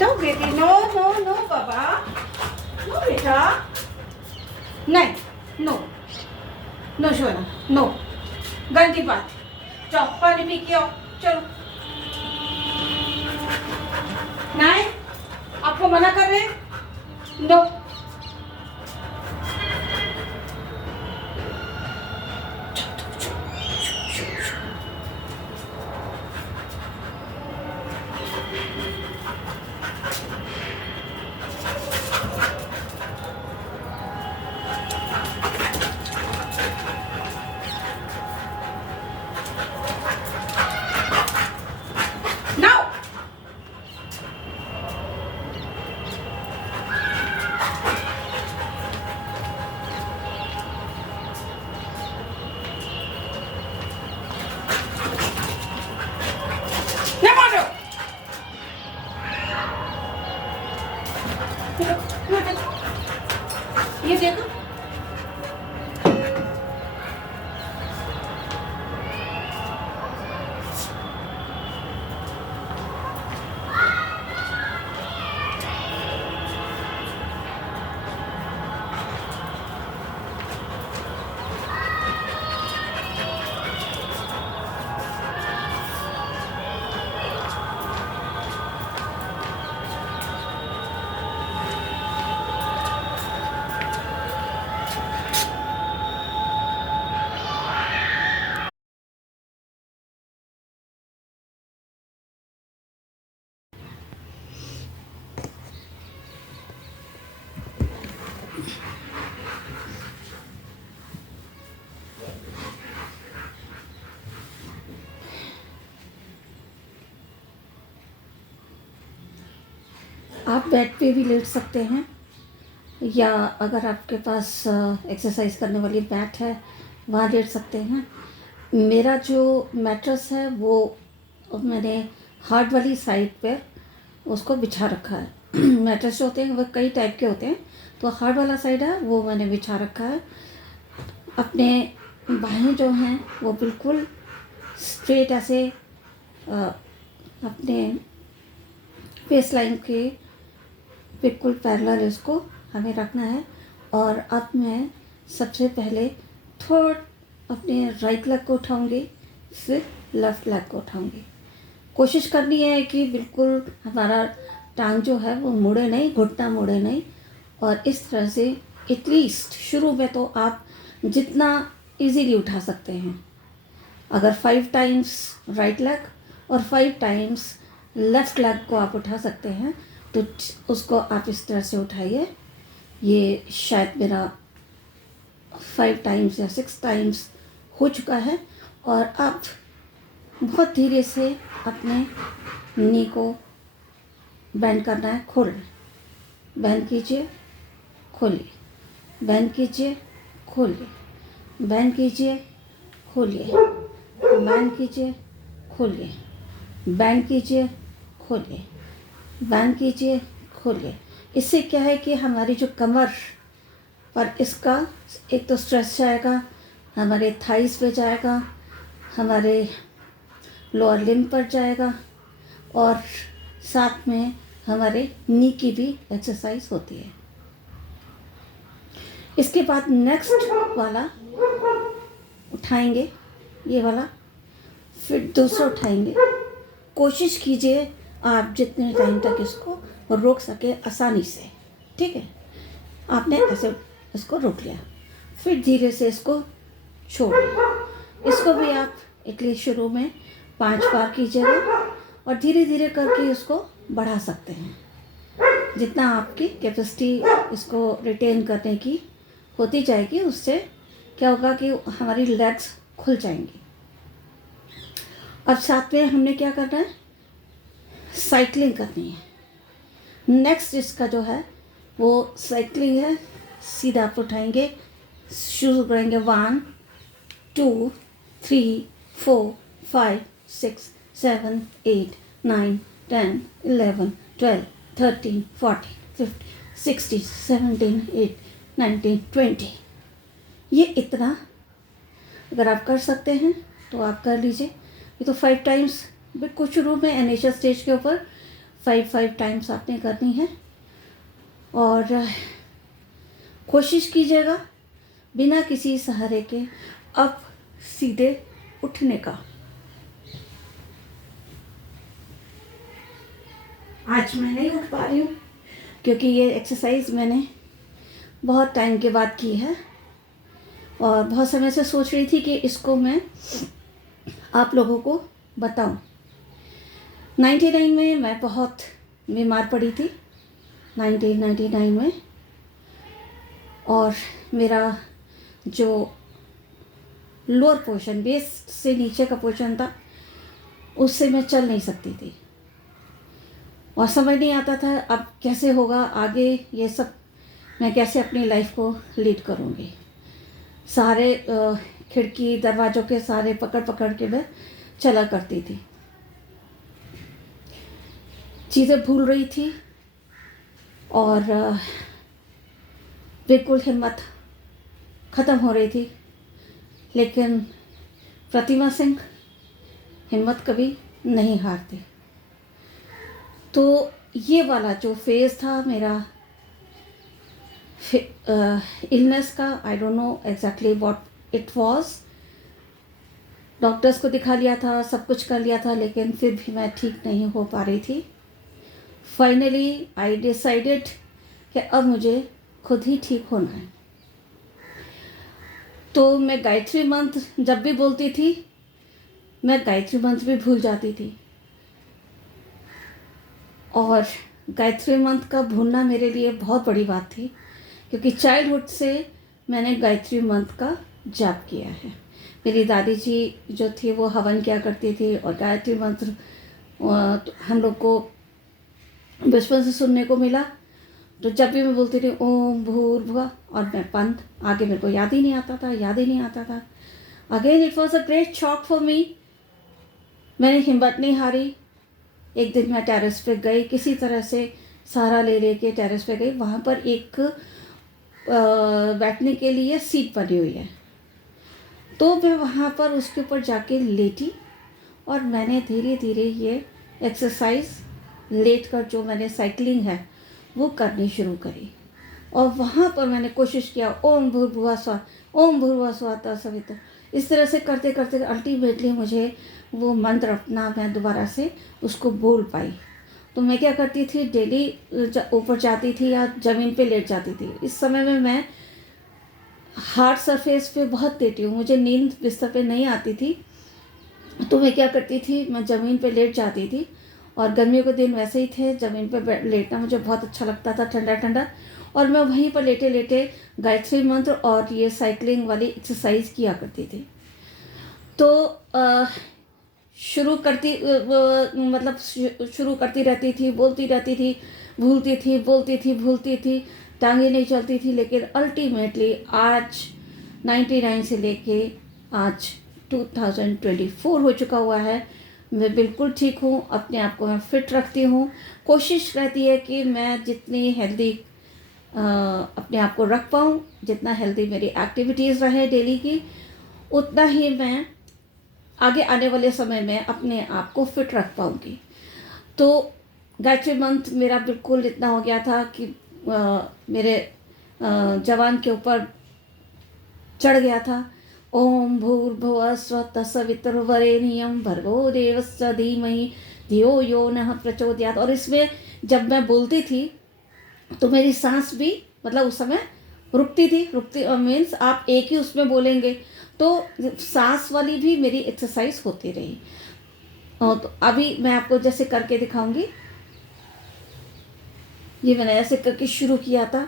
No baby, no no no बाबा, no बेटा, नहीं, नो नो शोना, नो, गंदी बात। जाओ पानी पी के आओ, चलो। नहीं, आपको मना कर रहे हैं, नो। Now, no more. ये देखो, आप बेड पे भी लेट सकते हैं, या अगर आपके पास एक्सरसाइज करने वाली मैट है वहाँ लेट सकते हैं। मेरा जो मैट्रेस है वो मैंने हार्ड वाली साइड पे उसको बिछा रखा है। मैट्रेस जो होते हैं वो कई टाइप के होते हैं, तो हार्ड वाला साइड है वो मैंने बिछा रखा है। अपने बाहें जो हैं वो बिल्कुल स्ट्रेट ऐसे अपने फेस लाइन के बिल्कुल पैरेलल इसको हमें रखना है। और अब मैं सबसे पहले थोड़ा अपने राइट लेग को उठाऊंगी, फिर लेफ़्ट लेग को उठाऊंगी। कोशिश करनी है कि बिल्कुल हमारा टांग जो है वो मुड़े नहीं, घुटना मुड़े नहीं। और इस तरह से एटलीस्ट शुरू में तो आप जितना इजीली उठा सकते हैं। अगर 5 टाइम्स राइट लेग और 5 टाइम्स लेफ़्ट लेग को आप उठा सकते हैं तो उसको आप इस तरह से उठाइए। ये शायद मेरा 5 टाइम्स या 6 टाइम्स हो चुका है। और अब बहुत धीरे से अपने नी को बेंड करना है, खोलना, बेंड कीजिए, खोलिए, बेंड कीजिए, खोलिए, बेंड कीजिए, खोलिए, बेंड कीजिए, खोलिए, बेंड कीजिए, खोलिए, बैंड कीजिए, खोलिए। इससे क्या है कि हमारी जो कमर पर इसका एक तो स्ट्रेस जाएगा, हमारे थाइस पे जाएगा, हमारे लोअर लिम्ब पर जाएगा, और साथ में हमारे नी की भी एक्सरसाइज होती है। इसके बाद नेक्स्ट वाला उठाएंगे, ये वाला, फिर दूसरा उठाएंगे। कोशिश कीजिए आप जितने टाइम तक इसको रोक सके आसानी से, ठीक है। आपने ऐसे इसको रोक लिया, फिर धीरे से इसको छोड़ दिया। इसको भी आप एटलीस्ट शुरू में 5 बार कीजिएगा और धीरे धीरे करके इसको बढ़ा सकते हैं। जितना आपकी कैपेसिटी इसको रिटेन करने की होती जाएगी, उससे क्या होगा कि हमारी लेग्स खुल जाएंगी। अब साथ में हमने क्या करना है, साइकिलिंग करनी है। नेक्स्ट इसका जो है वो साइकिलिंग है। सीधा आप उठाएंगे, शुरू करेंगे 1 2 3 4 5 6 7 8 9 10 11 12 13 14 15 16 17 18 19 20। ये इतना अगर आप कर सकते हैं तो आप कर लीजिए। ये तो 5 टाइम्स बिल्कुल शुरू में इनिशियल स्टेज के ऊपर 5 टाइम्स आपने करनी है। और कोशिश कीजिएगा बिना किसी सहारे के अब सीधे उठने का। आज मैं नहीं उठ पा रही हूँ क्योंकि ये एक्सरसाइज मैंने बहुत टाइम के बाद की है और बहुत समय से सोच रही थी कि इसको मैं आप लोगों को बताऊं। 99 में मैं बहुत बीमार पड़ी थी, 1999 में, और मेरा जो लोअर पोर्शन, बेस से नीचे का पोर्शन था, उससे मैं चल नहीं सकती थी और समझ नहीं आता था अब कैसे होगा आगे, ये सब मैं कैसे अपनी लाइफ को लीड करूँगी। सारे खिड़की दरवाज़ों के सारे पकड़ पकड़ के मैं चला करती थी, चीज़ें भूल रही थी और बिल्कुल हिम्मत ख़त्म हो रही थी। लेकिन प्रतिमा सिंह हिम्मत कभी नहीं हारती। तो ये वाला जो फेज़ था मेरा इलनेस का, I don't know exactly what it was. Doctors को दिखा लिया था, सब कुछ कर लिया था, लेकिन फिर भी मैं ठीक नहीं हो पा रही थी। फाइनली आई डिसाइडेड कि अब मुझे खुद ही ठीक होना है। तो मैं गायत्री मंत्र जब भी बोलती थी, मैं गायत्री मंत्र भी भूल जाती थी। और गायत्री मंत्र का भूलना मेरे लिए बहुत बड़ी बात थी क्योंकि चाइल्डहुड से मैंने गायत्री मंत्र का जाप किया है। मेरी दादी जी जो थी वो हवन किया करती थी और गायत्री मंत्र हम लोग को बचपन से सुनने को मिला। तो जब भी मैं बोलती थी ओम भूर्भुवः, और मैं पंथ आगे मेरे को याद ही नहीं आता था। Again it was a great shock for me. मैंने हिम्मत नहीं हारी। एक दिन मैं टेरेस पे गई, किसी तरह से सहारा ले के टेरेस पे गई। वहाँ पर एक बैठने के लिए सीट बनी हुई है, तो मैं वहाँ पर उसके ऊपर जाके लेटी और मैंने धीरे धीरे ये एक्सरसाइज लेट कर जो मैंने साइकिलिंग है वो करनी शुरू करी। और वहाँ पर मैंने कोशिश किया ओम भूर्भुवः स्वः, ओम भूर्भुवः स्वः तत्सवितुर्वरेण्यं। इस तरह से करते करते अल्टीमेटली मुझे वो मंत्र अपना मैं दोबारा से उसको बोल पाई। तो मैं क्या करती थी, डेली ऊपर जाती थी या ज़मीन पे लेट जाती थी। इस समय में मैं हार्ड सरफेस पे बहुत लेटी हूँ, मुझे नींद बिस्तर पे नहीं आती थी। तो मैं क्या करती थी, मैं ज़मीन पे लेट जाती थी। और गर्मियों के दिन वैसे ही थे, ज़मीन पे लेटना मुझे बहुत अच्छा लगता था, ठंडा ठंडा। और मैं वहीं पर लेटे लेटे गायत्री मंत्र और ये साइकिलिंग वाली एक्सरसाइज किया करती थी। तो शुरू करती रहती थी, बोलती रहती थी, भूलती थी, टांगे नहीं चलती थी। लेकिन अल्टीमेटली आज 99 से लेके आज 2024 हो चुका हुआ है। मैं बिल्कुल ठीक हूँ, अपने आप को मैं फिट रखती हूँ। कोशिश रहती है कि मैं जितनी हेल्दी अपने आप को रख पाऊँ, जितना हेल्दी मेरी एक्टिविटीज़ रहे डेली की, उतना ही मैं आगे आने वाले समय में अपने आप को फिट रख पाऊँगी। तो गायत्री मंत्र मेरा बिल्कुल इतना हो गया था कि मेरे जवान के ऊपर चढ़ गया था। ओम भूर्भुवः स्वः तत्सवितुर्वरेण्यं भर्गो देवस्य धीमहि धियो यो नः प्रचोदयात्। और इसमें जब मैं बोलती थी तो मेरी सांस भी मतलब उस समय रुकती मीन्स आप एक ही उसमें बोलेंगे तो सांस वाली भी मेरी एक्सरसाइज होती रही। तो अभी मैं आपको जैसे करके दिखाऊंगी। ये मैंने ऐसे करके शुरू किया था।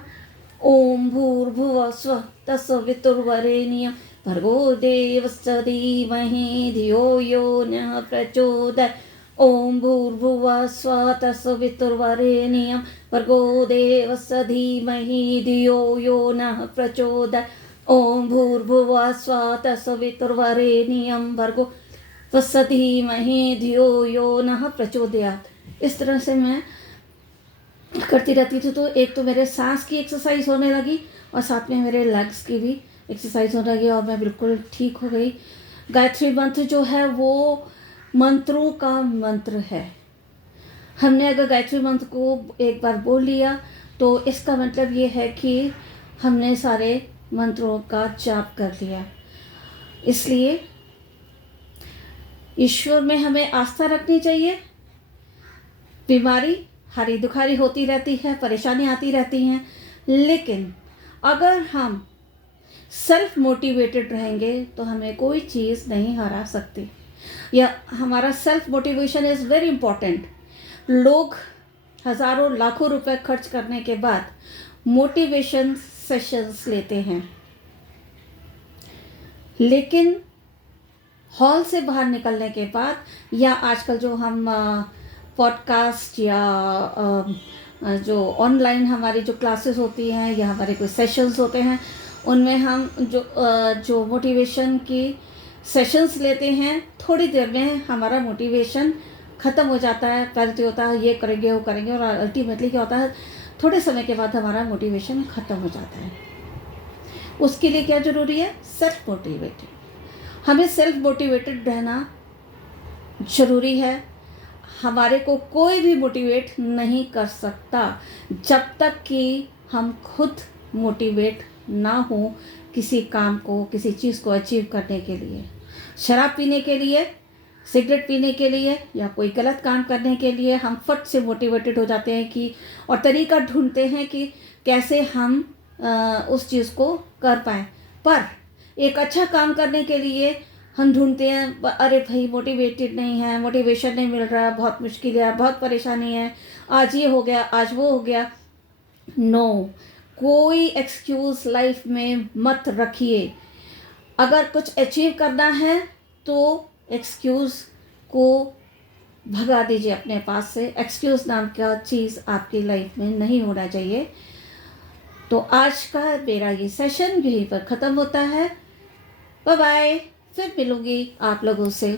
ओम भूर्भुवः स्वः तत्सवितुर्वरेण्यं भर्गो देवस्य धीमहि धियो यो नः प्रचोदयात्। ओम भूर्भुवः स्वः तत्सवितुर्वरेण्यं भर्गो देवस्य धीमहि धियो यो नः प्रचोदयात्। ओम भूर्भुवः स्वः तत्सवितुर्वरेण्यं भर्गो देवस्य धीमहि धियो यो नः प्रचोदयात्। इस तरह से मैं करती रहती थी। तो एक तो मेरे सांस की एक्सरसाइज होने लगी और साथ में मेरे लेग्स की भी एक्सरसाइज होने लगी और मैं बिल्कुल ठीक हो गई। गायत्री मंत्र जो है वो मंत्रों का मंत्र है। हमने अगर गायत्री मंत्र को एक बार बोल लिया तो इसका मतलब ये है कि हमने सारे मंत्रों का जाप कर लिया। इसलिए ईश्वर में हमें आस्था रखनी चाहिए। बीमारी हारी दुखारी होती रहती है, परेशानी आती रहती हैं, लेकिन अगर हम सेल्फ मोटिवेटेड रहेंगे तो हमें कोई चीज़ नहीं हरा सकती। या हमारा self motivation is very important. लोग हज़ारों लाखों रुपए खर्च करने के बाद मोटिवेशन सेशंस लेते हैं, लेकिन हॉल से बाहर निकलने के बाद या आजकल जो हम पॉडकास्ट या जो ऑनलाइन हमारी जो क्लासेस होती हैं या हमारे कोई सेशंस होते हैं, उनमें हम जो मोटिवेशन की सेशंस लेते हैं, थोड़ी देर में हमारा मोटिवेशन ख़त्म हो जाता है। पहले तो होता है ये करेंगे वो करेंगे, और अल्टीमेटली क्या होता है, थोड़े समय के बाद हमारा मोटिवेशन ख़त्म हो जाता है। उसके लिए क्या ज़रूरी है? Self motivated. हमें सेल्फ मोटिवेटेड रहना ज़रूरी है। हमारे को कोई भी मोटिवेट नहीं कर सकता जब तक कि हम खुद मोटिवेट ना हो किसी काम को, किसी चीज़ को अचीव करने के लिए। शराब पीने के लिए, सिगरेट पीने के लिए या कोई गलत काम करने के लिए हम फट से मोटिवेटेड हो जाते हैं कि और तरीका ढूंढते हैं कि कैसे हम उस चीज़ को कर पाएँ। पर एक अच्छा काम करने के लिए हम ढूंढते हैं, अरे भाई मोटिवेटेड नहीं है, मोटिवेशन नहीं मिल रहा, बहुत मुश्किल है, बहुत परेशानी है, आज ये हो गया, आज वो हो गया। नो, कोई एक्सक्यूज़ लाइफ में मत रखिए। अगर कुछ अचीव करना है तो एक्सक्यूज़ को भगा दीजिए अपने पास से। एक्सक्यूज़ नाम का चीज़ आपकी लाइफ में नहीं होना चाहिए। तो आज का मेरा ये सेशन यहीं पर ख़त्म होता है। बाय बाय, फिर मिलूँगी आप लोगों से।